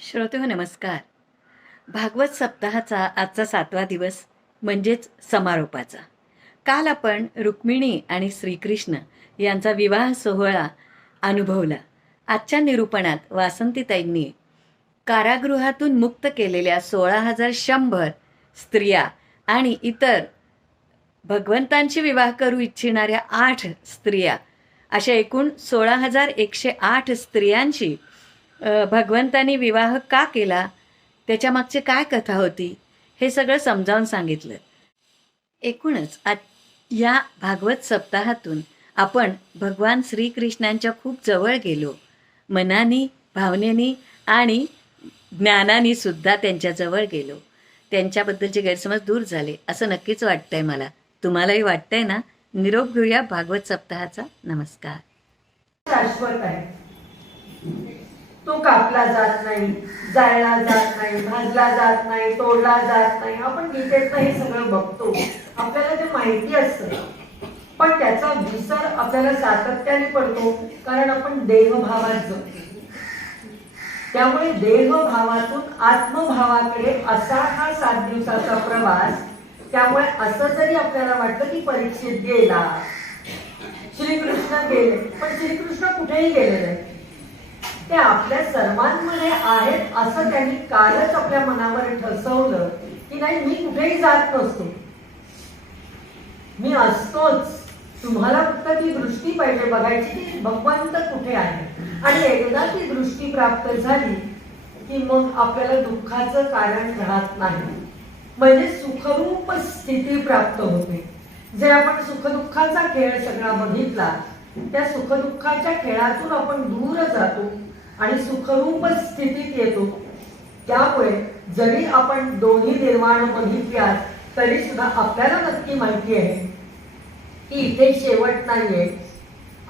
श्रोते हो नमस्कार. भागवत सप्ताहाचा आजचा सातवा दिवस म्हणजेच समारोपाचा. काल आपण रुक्मिणी आणि श्रीकृष्ण यांचा विवाह सोहळा अनुभवला. आजच्या निरूपणात वासंतीताईंनी कारागृहातून मुक्त केलेल्या सोळा हजार शंभर स्त्रिया आणि इतर भगवंतांशी विवाह करू इच्छिणाऱ्या आठ स्त्रिया अशा एकूण सोळा हजार एकशे आठ स्त्रियांशी भगवंतानी विवाह का केला? त्याच्यामागची काय कथा होती? हे सगळं समजावून सांगितलं. एकूणच या भागवत सप्ताहातून आपण भगवान श्रीकृष्णांच्या खूप जवळ गेलो. मनानी भावनेनी आणि ज्ञानानी सुद्धा त्यांच्याजवळ गेलो. त्यांच्याबद्दलचे गैरसमज दूर झाले असं नक्कीच वाटतंय मला. तुम्हालाही वाटतंय ना? निरोप घेऊया भागवत सप्ताहाचा. नमस्कार. शाश्वत आहे. तो कापला जात नाही जाळला जात नाही भाजला जात नाही तोडला जात नाही. आपण गीतेतनं हे सगळं बघतो. आपल्याला ते माहिती असतं. पण त्याचा विसर आपल्याला सातत्याने पडतो कारण आपण देहभावात जगतो. त्यामुळे देहभावातून आत्मभावाकडे असा हा सात दिवसाचा प्रवास त्यामुळे असं जरी आपल्याला वाटतं की परीक्षेत गेला श्रीकृष्ण गेले पण श्रीकृष्ण कुठेही गेले नाही. ते आपल्या सर्वांमध्ये आहेत असं त्यांनी कालच आपल्या मनावर ठसवलं की नाही मी कुठेही जात नसतो. मी असतोच. तुम्हाला फक्त ती दृष्टी पाहिजे बघायची की भगवंत कुठे आहे. आणि एकदा ती दृष्टी प्राप्त झाली की मग आपल्याला दुःखाचं कारण राहत नाही. म्हणजे सुखरूप स्थिती प्राप्त होते. जे आपण सुखदुःखाचा खेळ सगळा बघितला त्या सुखदुःखाच्या खेळातून आपण दूर जातो. आणि सुखरूप स्थितीत येतो. त्यामुळे जरी आपण दोन्ही निर्माण बघितल्यात तरी सुद्धा आपल्याला नक्की माहिती आहे की इथे शेवट नाहीये.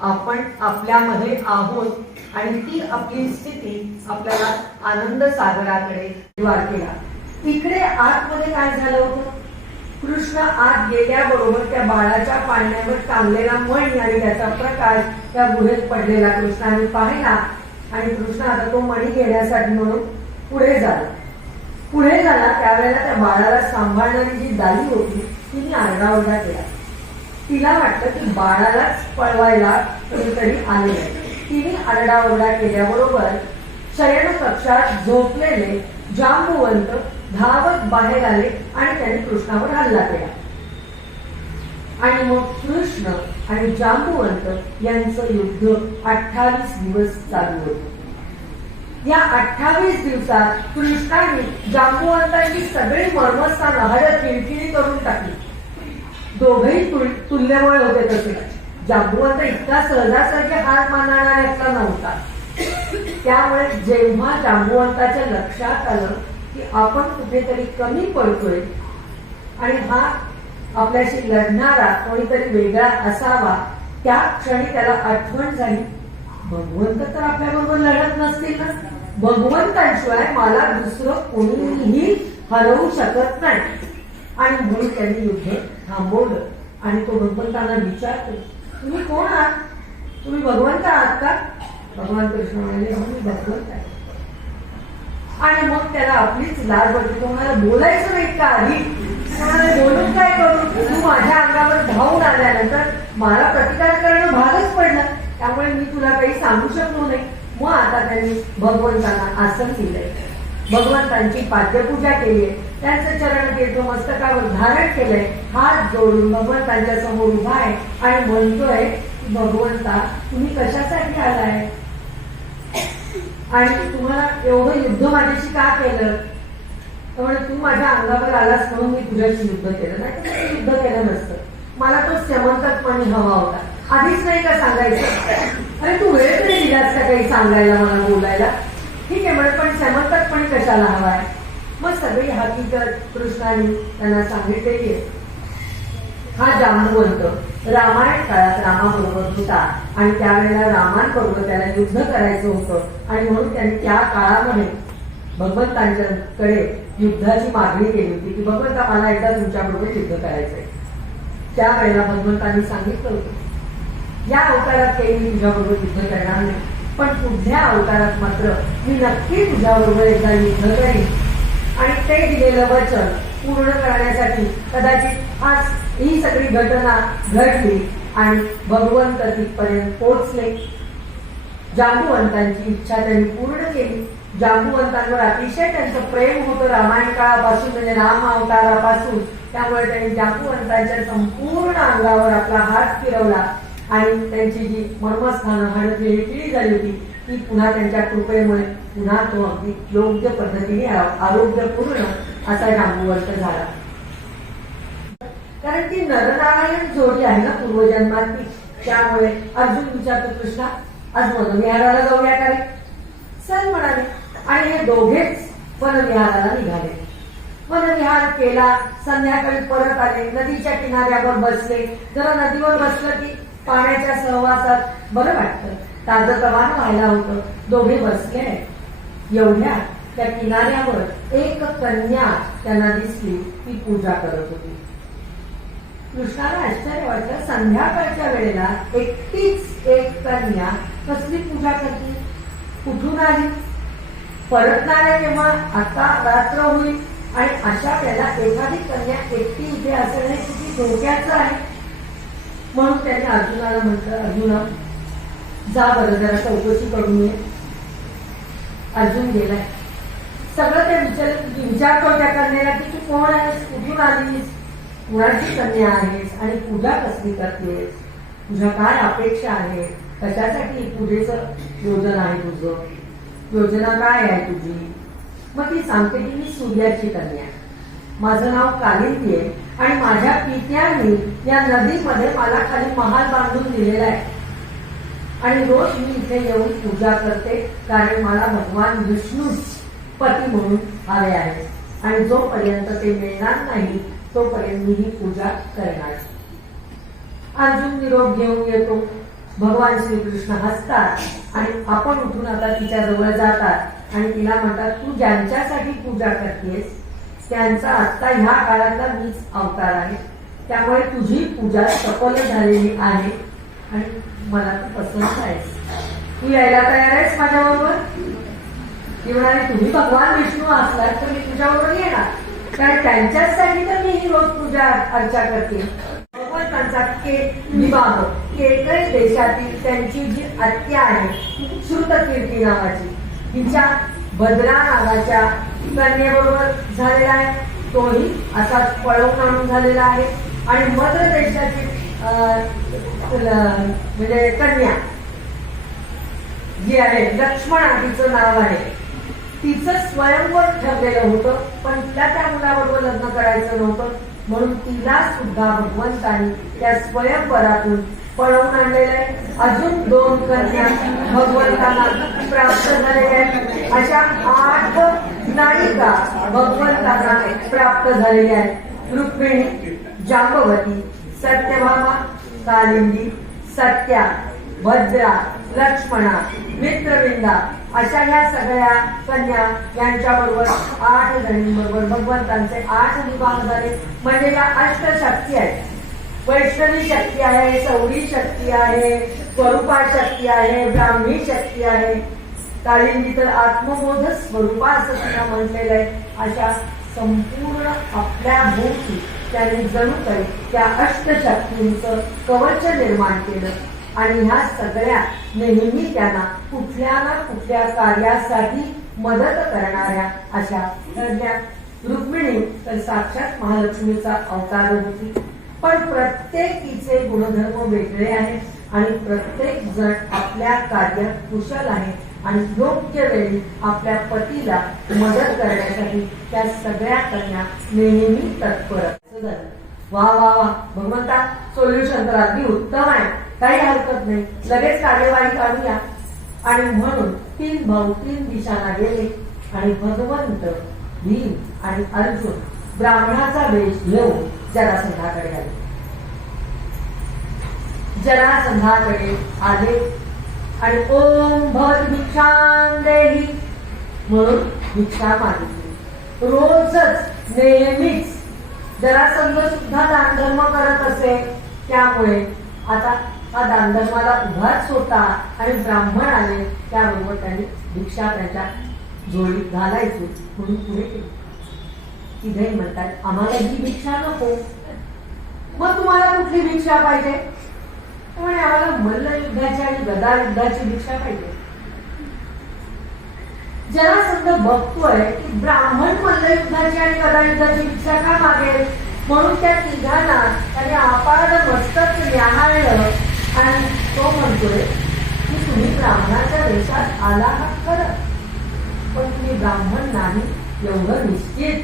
आपण आपल्यामध्ये आहोत आणि ती आपली स्थिती आपल्याला आनंद सागराकडे केला. इकडे आतमध्ये काय झालं होतं? कृष्ण आत गेल्याबरोबर त्या बाळाच्या पाळण्यावर टांगलेला मण आणि त्याचा प्रकाश त्या गुहेत पडलेला कृष्णाने पाहिला. आणि कृष्ण आता तो मणी घेण्यासाठी म्हणून पुढे झाला. पुढे झाला त्यावेळेला त्या बाळाला सांभाळणारी जी दाई होती तिने आरडाओरडा केला तिला वाटतं की बाळालाच पळवायला कोणीतरी आले तिने आरडाओरडा केल्याबरोबर शयन कक्षात झोपलेले जांबुवंत धावत बाहेर आले आणि त्यांनी कृष्णावर हल्ला केला. आणि मग कृष्ण आणि जांबुवंत यांचं युद्ध अठ्ठावीस दिवस चालू होत. या अठ्ठावीस दिवसात कृष्णाने जांबुवंतांची सगळी मर्मस्थान हर किळकिळी करून टाकली. दोघेही तुल्यबळ होते तसे. जांबुवंत इतका सहजासहजी हार मानणारा यातला नव्हता. त्यामुळे जेव्हा जांबुवंताच्या लक्षात आलं की आपण कुठेतरी कमी पडतोय आणि हा आपल्याशी लढणारा कोणीतरी वेगळा असावा त्या क्षणी त्याला आठवण झाली. भगवंत तर आपल्याबरोबर लढत नसतील ना भगवंतांशिवाय मला दुसरं कोणीही हरवू शकत नाही. आणि म्हणून त्यांनी युद्ध थांबवलं. आणि तो भगवंतांना विचारतो तुम्ही कोण आहात? तुम्ही भगवंत आहात का? भगवान कृष्ण म्हणाले मी भगवंत आहे. आणि मग त्याला आपलीच लाज वाटते. तो बोलायचं नाही का आधी? बोलून काय करू? तू माझ्या अंगावर धावून आल्यानंतर मला प्रतिकार करणं भागच पडलं. त्यामुळे मी तुला काही सांगू शकलो नाही. मग आता त्यांनी भगवंतांना आसन दिलंय. भगवंतांची पाद्यपूजा केली आहे त्यांचं चरण केलं मस्तकावर धारण केलंय. हात जोडून भगवंतांच्या समोर उभा आहे आणि म्हणतोय भगवंता तुम्ही कशासाठी आलाय? आणि तुम्हाला एवढं युद्ध माझ्याशी का केलं? तर म्हणे तू माझ्या अंगावर आलास म्हणून मी तुझ्याशी युद्ध केलं. नाही तर युद्ध केलं नसतं. मला तो समंतकपणे हवा होता. आधीच नाही का सांगायचं? अरे तू वेळ तरी दिलास का काही सांगायला मला बोलायला. ठीक आहे म्हणे पण समंतकपणे कशाला हवा आहे? मग सगळी हकीकत कृष्णाने त्यांना सांगितलेली आहे. हा जांबवंत रामायण काळात रामाबरोबर होता. आणि त्यावेळेला रामांबरोबर त्याला युद्ध करायचं होतं. आणि म्हणून त्यांनी त्या काळामध्ये भगवंतांच्याकडे युद्धाची मागणी केली होती की भगवंता मला एकदा तुमच्याबरोबर युद्ध करायचंय. त्यावेळेला भगवंतांनी सांगितलं होतं या अवतारात काही मी तुझ्याबरोबर युद्ध करणार नाही. पण पुढल्या अवतारात मात्र मी नक्की तुझ्याबरोबर एकदा युद्ध करेन. आणि ते दिलेलं वचन पूर्ण करण्यासाठी कदाचित आज ही सगळी घटना घडली आणि भगवंत तिथपर्यंत पोहोचले. जांबुवंतांची इच्छा त्यांनी पूर्ण केली. जांबुवंतांवर अतिशय त्यांचं प्रेम होतं रामायण काळापासून म्हणजे राम अवतारापासून. त्यामुळे त्यांनी जांबुवंतांच्या संपूर्ण अंगावर आपला हात फिरवला आणि त्यांची जी मर्मस्थानं हळद केली झाली होती ती पुन्हा त्यांच्या कृपेमुळे पुन्हा तो अगदी योग्य पद्धतीने आरोग्यपूर्ण असा जांबुवंत झाला. कारण ती नरनारायण जोडी आहे ना पूर्वजन्मातली त्यामुळे अर्जुन विचारतो कृष्णा आज वनविहाराला जाऊया का रे? चल म्हणाले आणि हे दोघेच वनविहाराला निघाले. वनविहार केला संध्याकाळी परत आले नदीच्या किनाऱ्यावर बसले. जरा नदीवर बसलं की पाण्याच्या सहवासात बरं वाटतं. ताजं तवान व्हायला होतं. दोघे बसले. एवढ्या त्या किनाऱ्यावर एक कन्या त्यांना दिसली ती पूजा करत होती. कृष्णाला आश्चर्य वाटलं संध्याकाळच्या वेळेला एकटीच एक कन्या कसली पूजा करते? कुठून आली? परतणाऱ्या तेव्हा आता रात्र होईल आणि अशा वेळेला एखादी कन्या एकटी इथे असणे किती धोक्याचं आहे. म्हणून त्याने अर्जुनाला म्हटलं अर्जुना जा बरं जरा चौकशी करून ये. अर्जुन गेलाय. सगळं ते विचार विचारतो त्या कन्याला की तू कोण आहेस? कुठून आलीस? कुणाची कन्या आहेस? आणि पूजा कसली करतेस? तुझ्या काय अपेक्षा आहे कशासाठी पूजेचं योजना आहे तुझं? योजना काय आहे तुझी? मग ती सांगते की मी सूर्याची कन्या माझं नाव कालिंदी आहे आणि माझ्या पित्याने या नदीमध्ये मला खाली महाल बांधून दिलेला आहे. आणि रोज मी इथे येऊन पूजा करते कारण मला भगवान विष्णू पती म्हणून हवे आहे आणि जोपर्यंत ते मिळणार नाही तोपर्यंत मी ही पूजा करणार. अर्जुन निरोप घेऊन येतो. भगवान श्रीकृष्ण हसतात आणि आपण उठून आता तिच्या जवळ जातात आणि तिला म्हणतात तू ज्यांच्यासाठी पूजा करतेस त्यांचा आता ह्या काळातला मीच अवतार आहे. त्यामुळे तुझी पूजा सफल झालेली आहे आणि मला तू पसंत आहेस. तू यायला तयार आहेस माझ्याबरोबर ती म्हणाली तुम्ही भगवान विष्णू असलात तर मी तुझ्याबरोबर येणार. कारण त्यांच्याचसाठी तर मी ही रोज पूजा अर्चा करते. भगवंतांचा के विवाह केकळ देशातील त्यांची जी आत्या आहे श्रुतकीर्ती नावाची. तिच्या बदला नावाच्या कन्येबरोबर झालेला आहे. तोही असाच पळवून आणून झालेला आहे. आणि मद्र देशाची अं, म्हणजे कन्या जी आहे लक्ष्मण तिचं नाव आहे. तिचं स्वयंवर ठरलेलं होतं पण तिला त्या मुलाबरोबर लग्न करायचं नव्हतं. म्हणून तिला सुद्धा भगवंतानी त्या स्वयंवरातून पळवून आणलेलं आहे. अजून दोन कन्या भगवंताला प्राप्त झालेल्या आहेत. अशा आठ नायिका भगवंतांना प्राप्त झालेल्या आहेत. रुक्मिणी जांबवती सत्यभामा कालिंदी सत्या भद्रा लक्ष्मणा मित्रविंदा अशा या सगळ्या कन्या यांच्याबरोबर आठ जणींबरोबर भगवंतांचे आठ विभाग झाले. म्हणजे या अष्टशक्ती आहेत. वैष्णवी शक्ती आहे सौरी शक्ती आहे स्वरूपा शक्ती आहे ब्राह्मी शक्ती आहे. काळींनी तर आत्मबोध स्वरूपा असं तिला म्हटलेलं आहे. अशा संपूर्ण आपल्या भोवती त्यांनी जणू काही त्या अष्टशक्तींचं कवच निर्माण केलं. आणि ह्या सगळ्या नेहमी त्यांना कुठल्या ना कुठल्या कार्यासाठी मदत करणाऱ्या अशा ठरल्या रुक्मिणी तर साक्षात महालक्ष्मीचा अवतार होती. पण प्रत्येकीचे गुणधर्म वेगळे आहेत आणि प्रत्येक जण आपल्या कार्यात कुशल आहे आणि योग्य वेळी आपल्या पतीला मदत करण्यासाठी त्या सगळ्या कन्या नेहमी तत्पर वा वा वा. भगवंता सोल्युशन तर अगदी उत्तम आहे. काही हरकत नाही. लगेच कार्यवाही काढूया. आणि म्हणून तीन भाऊ तीन दिशांना गेले. आणि भगवंत भीम आणि अर्जुन ब्राह्मणाचा वेश घेऊन जरासंधाकडे आले. जरासंधाकडे आले. आणि ओम भवत भिक्षां देही म्हणून भिक्षा मागितली. रोजच नेहमीच जरासंध सुद्धा दानधर्म करत असे. त्यामुळे आता हा दानधर्माला उभाच होता आणि ब्राह्मण आले त्याबरोबर त्यांनी भिक्षा त्याच्या जोडीत घालायची म्हणून पुढे तिथे म्हणतात आम्हाला ही भिक्षा नको. मग तुम्हाला कुठली भिक्षा पाहिजे? म्हणे आम्हाला मल्लयुद्धाची आणि गदा युद्धाची भिक्षा पाहिजे. जरासंध बघतोय की ब्राह्मण मल्लयुद्धाची आणि गदा युद्धाची भिक्षा का मागेल? म्हणून त्या तिघांना त्याने आपार मस्तक न्याहाळलं. आणि तो म्हणतोय की तुम्ही ब्राह्मणाच्या देशात आला हा खरं? पण तुम्ही ब्राह्मण नाही एवढं निश्चित.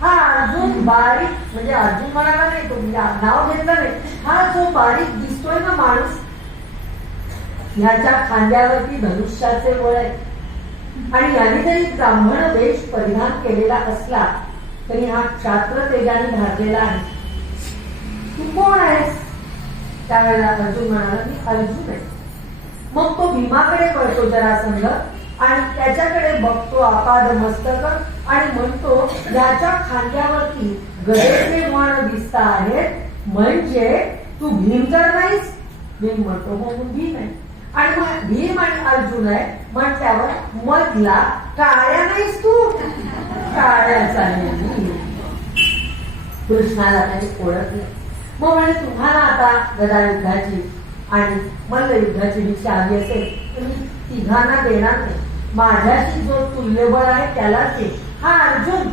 हा अर्जुन बारीक म्हणजे अर्जुन म्हणाला नाही तो म्हणजे नाव घेतलं नाही. हा जो बारीक दिसतोय ना माणूस ह्याच्या खांद्यावरती धनुष्याचे वळ आहे. आणि याने जरी ब्राह्मण वेश परिधान केलेला असला तरी हा क्षात्र तेजाने धारलेला आहे. तू कोण आहेस? त्यावेळेला अर्जुन म्हणाला मी अर्जुन आहे. मग तो भीमाकडे कळतो जरासंध आणि त्याच्याकडे बघतो आपाद मस्तक आणि म्हणतो ज्याच्या खांद्यावरती गदेचे मण दिसत आहेत. म्हणजे तू भीम तर नाहीस? भीम म्हणतो हो भीम आहे. आणि मग भीम आणि अर्जुन आहे म्हटल्यावर मधला काळ्या नाहीस तू? काळ्याचा आहे मी. कृष्णाला त्याने ओळखले. मग म्हणे तुम्हाला आता गदा युद्धाची आणि मल्ल युद्धाची भिक्षा हवी असेल तर मी तिघांना देणार नाही. माझ्याशी जो तुल्यबळ आहे त्यालाच दे. हा अर्जुन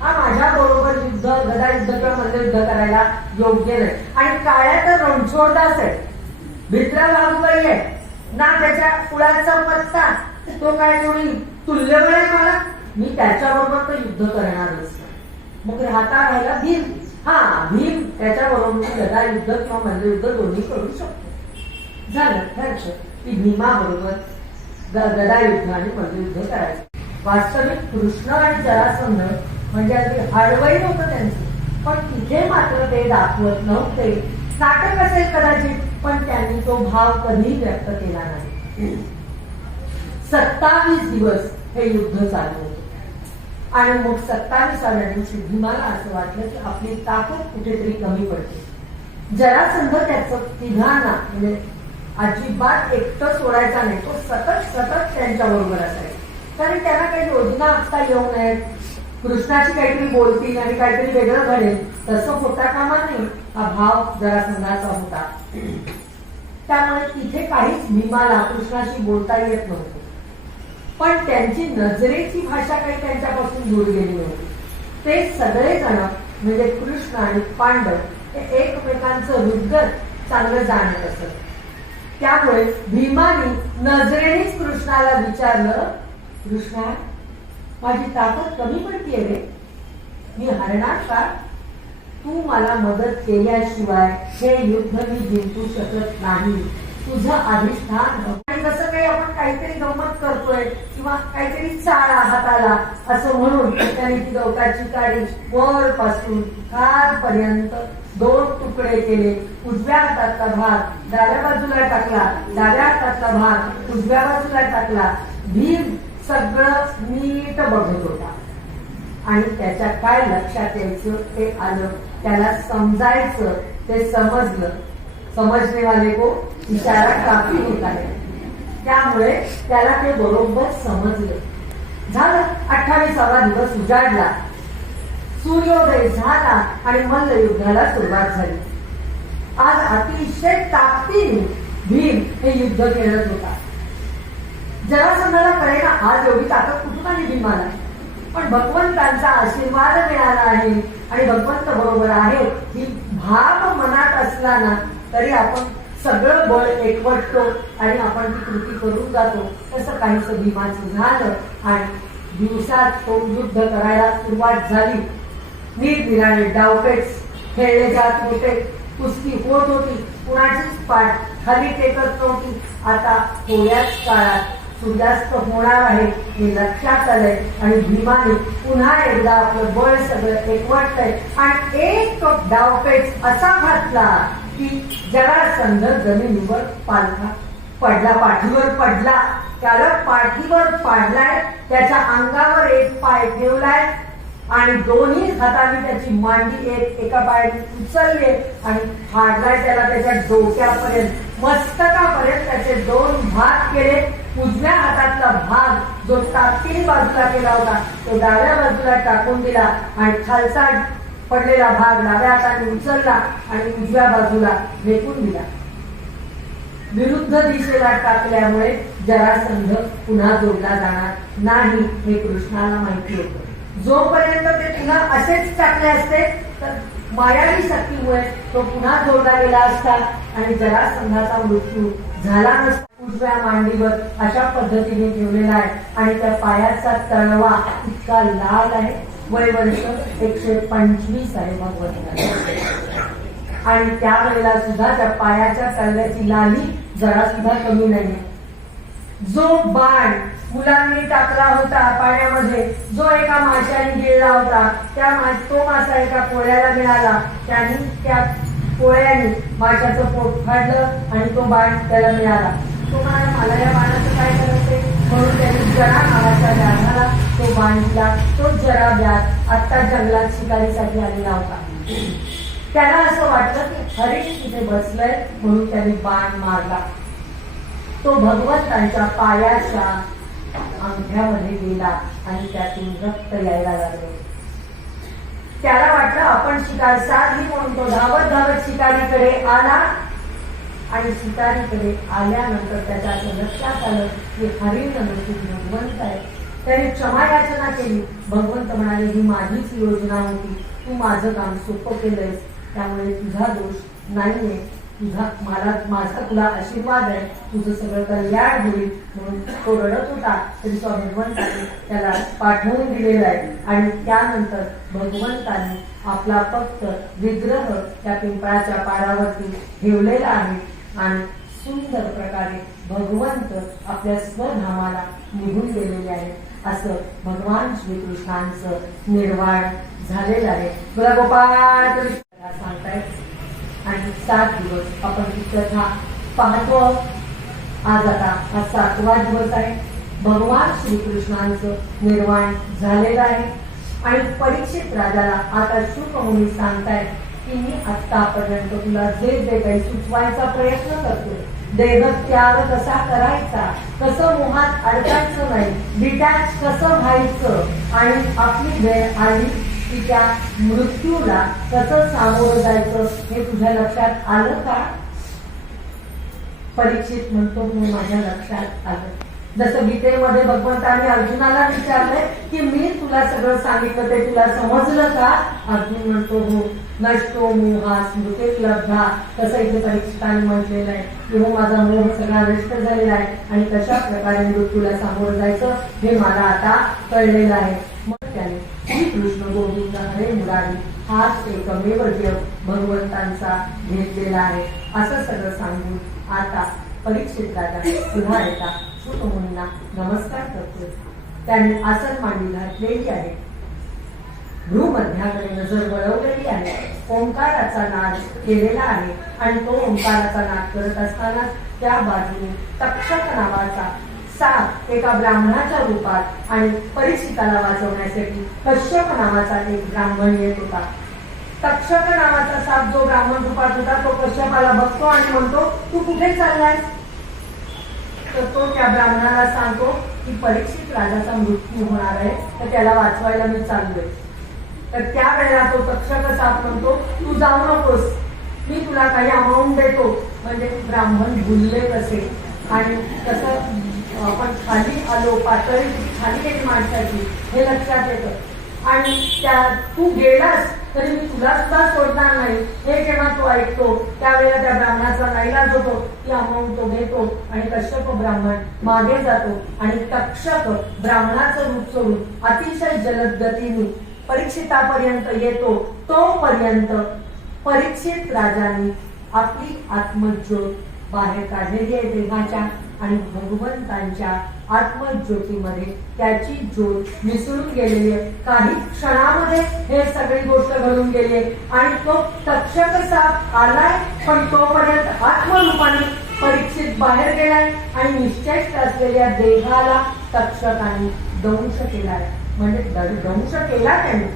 हा माझ्या बरोबर युद्ध गदा युद्ध किंवा मल्लयुद्ध करायला योग्य नाही. आणि काळ्या तर रणछोडदास आहे. भित्रा बाहुबली आहे. ना त्याच्या कुळाचा पत्ता तो काय कोणी तुल्यबळ आहे मला. मी त्याच्याबरोबर तर युद्ध करणारच मग राहता राहिला भीम हा भीम त्याच्याबरोबर म्हणजे मी गदा युद्ध किंवा मल्लयुद्ध दोन्ही करू शकतो. झालं ठरलं की भीमाबरोबर गदायुद्ध गदा युद्ध आणि मल्लयुद्ध करायचं. वास्तविक कृष्ण आणि जरासंध म्हणजे अगदी हळवई होतं त्यांचं. पण तिथे मात्र ते दाखवत नव्हते. नाटक असेल कदाचित पण त्यांनी तो भाव कधी व्यक्त केला नाही. सत्तावीस दिवस हे युद्ध चालू होतं. आणि मग सत्तावीसाव्या दिवशी भीमाला असं वाटलं की आपली ताकद कुठेतरी कमी पडते. जरासंध त्याचं तिघांना म्हणजे अजिबात एकटं सोडायचा नाही तो सतत सतत त्यांच्या बरोबर असायचा. कारण त्यांना काही योजना आखता येऊ नयेत. कृष्णाची काहीतरी बोलतील आणि काहीतरी वेगळं घडेल. तसं होता कामा नाही हा भाव जरासंधाचा होता. त्यामुळे तिथे काहीच भीमाला कृष्णाशी बोलता येत नव्हतं. पण त्यांची नजरेची भाषा काही त्यांच्यापासून दूर गेली होती. ते सगळेजण म्हणजे कृष्ण आणि पांडव हे एकमेकांचं हृदय चांगलं जाणत असत. त्यामुळे भीमाने नजरेनेच कृष्णाला विचारलं कृष्णा माझी ताकद कमी पडतीये रे. मी हरणार का? तू मला मदत केल्याशिवाय हे युद्ध मी जिंकू शकत नाही. तुझं अधिष्ठान आणि जसं काही आपण काहीतरी गंमत करतोय किंवा काहीतरी चाळा हाताला असं म्हणून त्याने ती गवताची काडी वर पासून खालपर्यंत दोन तुकडे केले. उजव्या हातातला भाग डाव्या बाजूला टाकला डाव्या हातातला भाग उजव्या बाजूला टाकला. भीम सगळं नीट बघत होता. आणि त्याच्या काय लक्षात यायचं ते आलं. त्याला समजायचं ते समजलं. समजणे वाले को इशारा काफी होत आहे. त्यामुळे त्याला ते बरोबर समजलं. झालं अठ्ठावीसावा दिवस उजाडला. सूर्योदय झाला आणि मल्लयुद्धाला सुरुवात झाली. आज अतिशय ताकदीने भीम हे युद्ध खेळत होता. जरासंधाला कळेना आज एवढी ताकद कुठून आली भीमाला? पण भगवंतांचा आशीर्वाद मिळाला आहे आणि भगवंत बरोबर आहे. ही भाव मनात असला ना तरी आपण सगळं बळ एकवटतो आणि आपण ती कृती करून जातो. तसं काहीच भीमाचं झालं आणि दिवसात तो युद्ध करायला सुरुवात झाली. निरनिराळे डावपेच खेळले जात होते. कुस्ती होत होती. कुणाचीच पाठ खाली टेकत नव्हती. आता थोड्याच काळात सूर्यास्त होणार आहे हे लक्षात आलंय आणि भीमाने पुन्हा एकदा आपलं बळ सगळं एकवटतंय आणि एक तो डावपेच असा घातला. की जरासंध जमिनीवर पालथा पडला पाठीवर पडला त्याला पाठीवर पाडलाय त्याच्या अंगावर एक पाय ठेवलाय आणि दोन्ही हाताने त्याची मांडी एक एका पायाने उचलली आणि फाडलाय त्याला त्याच्या डोक्यापर्यंत. मस्तकापर्यंत त्याचे दोन भाग केले. उजव्या हातातला भाग जो टाकीन बाजूला केला होता तो डाव्या बाजूला टाकून दिला आणि खालचा पडलेला भाग डाव्या हाताने उचलला आणि उजव्या बाजूला फेकून दिला. विरुद्ध दिशेला टाकल्यामुळे जरासंध पुन्हा जोडला जाणार नाही हे कृष्णाला माहिती होत. जोपर्यंत ते पुन्हा असेच टाकले असते तर मायावी शक्तीमुळे तो पुन्हा जोडला गेला असता आणि जरासंधाचा मृत्यू झाला नसता. उजव्या मांडीवर अशा पद्धतीने ठेवलेला आहे आणि त्या पायाचा तळवा इतका लाल आहे. वय वर्ष एकशे पंचवीस आहे भगवंताला आणि त्यावेळेला सुद्धा त्या पायाच्या तळव्याची लाली जरा सुद्धा कमी नाही. जो बाण मुलांनी टाकला होता पाण्यामध्ये जो एका माशाने गिळला होता त्या मा तो मासा एका कोळ्याला मिळाला. त्याने त्या कोळ्याने माशाचं पोट फाडलं आणि तो बाण त्याला मिळाला. तो मला या बाणाचं काय करायचंय? म्हणून त्याने जरा नावाच्या झाडाला तो बांधला तो जरा व्यात आत्ता जंगलात शिकारीसाठी आलेला होता. त्याला असं वाटलं की हरीश तिथे बसलंय म्हणून त्याने बाण मारला. तो भगवंतांच्या पायाच्या अंगठ्यामध्ये गेला आणि त्यातून रक्त यायला लागलं. त्याला वाटलं आपण शिकार साधली म्हणून तो धावत धावत शिकारीकडे आला. आणि शिकारीकडे आल्यानंतर त्याच्या असं लक्षात आलं की हरिण भगवंत आहे. त्याने क्षमा याचना केली. भगवंत म्हणाले ही माझीच योजना होती. तू माझं काम सोपं केलंयस. त्यामुळे तुझा दोष नाहीये. तुझा मला माझा तुला आशीर्वाद आहे. तुझं सगळं कल्याण होईल. म्हणून तो रडत होता. तरी तो भगवंताने त्याला पाठवून दिलेला आहे. आणि त्यानंतर भगवंताने आपला फक्त विग्रह त्या पिंपळाच्या पारावरती ठेवलेला आहे. आणि सुंदर प्रकारे भगवंत आपल्या स्वधामाला निघून गेलेले आहे असं भगवान श्रीकृष्णांचं निर्वाण झालेलं आहे. तुला गोपाळ सांगतायत आणि सात दिवस आपण ही कथा पाहतो. आज आता हा सातवा दिवस आहे. भगवान श्रीकृष्णांचं निर्वाण झालेलं आहे. आणि परीक्षित राजाला आता शुकमुनी सांगतायत की मी आतापर्यंत तुला जे जे काही सुचवायचा प्रयत्न करतोय देह त्याग कसा करायचा कसं मोहात अडकायचं नाही डिटॅच कसं व्हायचं आणि आपली वेळ आली की त्या मृत्यूला कसं सामोरं जायचं हे तुझ्या लक्षात आलं का? परीक्षित म्हणतो मी माझ्या लक्षात आलं. जसं गीतेमध्ये भगवंतांनी अर्जुनाला विचारलंय की मी तुला सगळं सांगितलं ते तुला समजलं का? अर्जुन म्हणतो हो. नष्टो मोहा स्मृती लब्धा तसं इथे परीक्षितांनी म्हटलेलं आहे की हो माझा मोह सगळा नष्ट झालेला आहे आणि कशा प्रकारे मृत्यूला सामोरं जायचं हे मला आता कळलेलं आहे. मग त्याने श्रीकृष्ण गोविंद हरे मुरारी हाच एकमेव जग भगवंतांचा घेतलेला आहे. असं सगळं सांगून आता परीक्षित दादा पुन्हा एकदा सुतमुनींना नमस्कार करतो त्यांनी आसन मांडी घातलेली आहे. भ्रूमध्याकडे नजर वळवलेली आहे. ओंकाराचा नाद केलेला आहे आणि तो ओंकाराचा नाद करत असताना त्या बाजूने तक्षक नावाचा साप एका ब्राह्मणाच्या रूपात आणि परिचिताला वाचवण्यासाठी कश्यप नावाचा एक ब्राह्मण येत होता. तक्षक नावाचा साप जो ब्राह्मण रूपात होता तो कश्यपाला बघतो आणि म्हणतो तू कुठे चाललाय तर तो त्या ब्राह्मणाला सांगतो की परीक्षित राजाचा मृत्यू होणार आहे तर त्याला वाचवायला मी चाललोय. तर त्यावेळेला तो तक्षक साप म्हणतो तू जाऊ नकोस. मी तुला काही अमाऊंट देतो. म्हणजे ब्राह्मण भुलले कसे? आणि कसं आपण खाली आलो पातळी खाली एक माणसाची हे लक्षात येतं. आणि त्या तू गेलास तरी मी तुला सुद्धा सोडणार नाही. हे जेव्हा तो ऐकतो त्यावेळेला त्या ब्राह्मणाचा नाईलाज होतो की अमाऊंट तो घेतो आणि कश्यप ब्राह्मण मागे जातो आणि तक्षक ब्राह्मणाचं रूप सोडून अतिशय जलद गतीने परीक्षितापर्यंत येतो. तोपर्यंत परीक्षित राजाने आपली आत्मज्योत बाहेर काढलेली आहे देवाच्या आणि भगवंतांच्या आत्मज्योतीमध्ये त्याची ज्योत मिसळून गेलेली आहे. काही क्षणामध्ये हे सगळी गोष्ट घडून गेली आणि तो तक्षक आलाय पण तोपर्यंत आत्मरूपाने परीक्षित बाहेर गेलाय आणि निश्चय असलेल्या देहाला तक्षकाने दंश केलाय. म्हणजे दंश केला त्यांनी.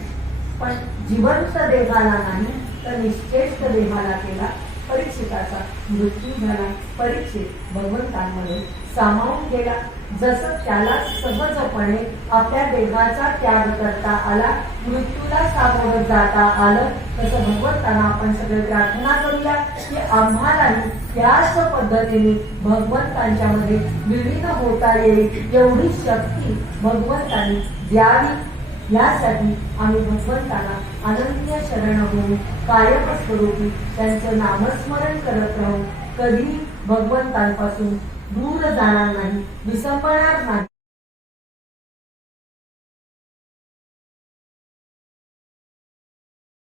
पण जिवंत देहाला नाही तर निश्चेष्ट देहाला केला परीक्षिताचा मृत्यू झाला. परीक्षित भगवंतांमध्ये सामावून गेला. जसं त्याला सहजपणे आपल्या देहाचा त्याग करता आला मृत्यूला सामोरं जाता आलं तसं भगवंतांना आपण सगळे प्रार्थना करूया की आम्हालाही त्याच पद्धतीने भगवंतांच्यामध्ये विलीन होता येईल एवढी शक्ती भगवंतांनी द्यावी. यासाठी आम्ही भगवंताला अनन्य शरण होऊन कायमस्वरूपी त्यांचं नामस्मरण करत राहू. कधी भगवंतांपासून दूर जाणार नाही विसंपणार नाही.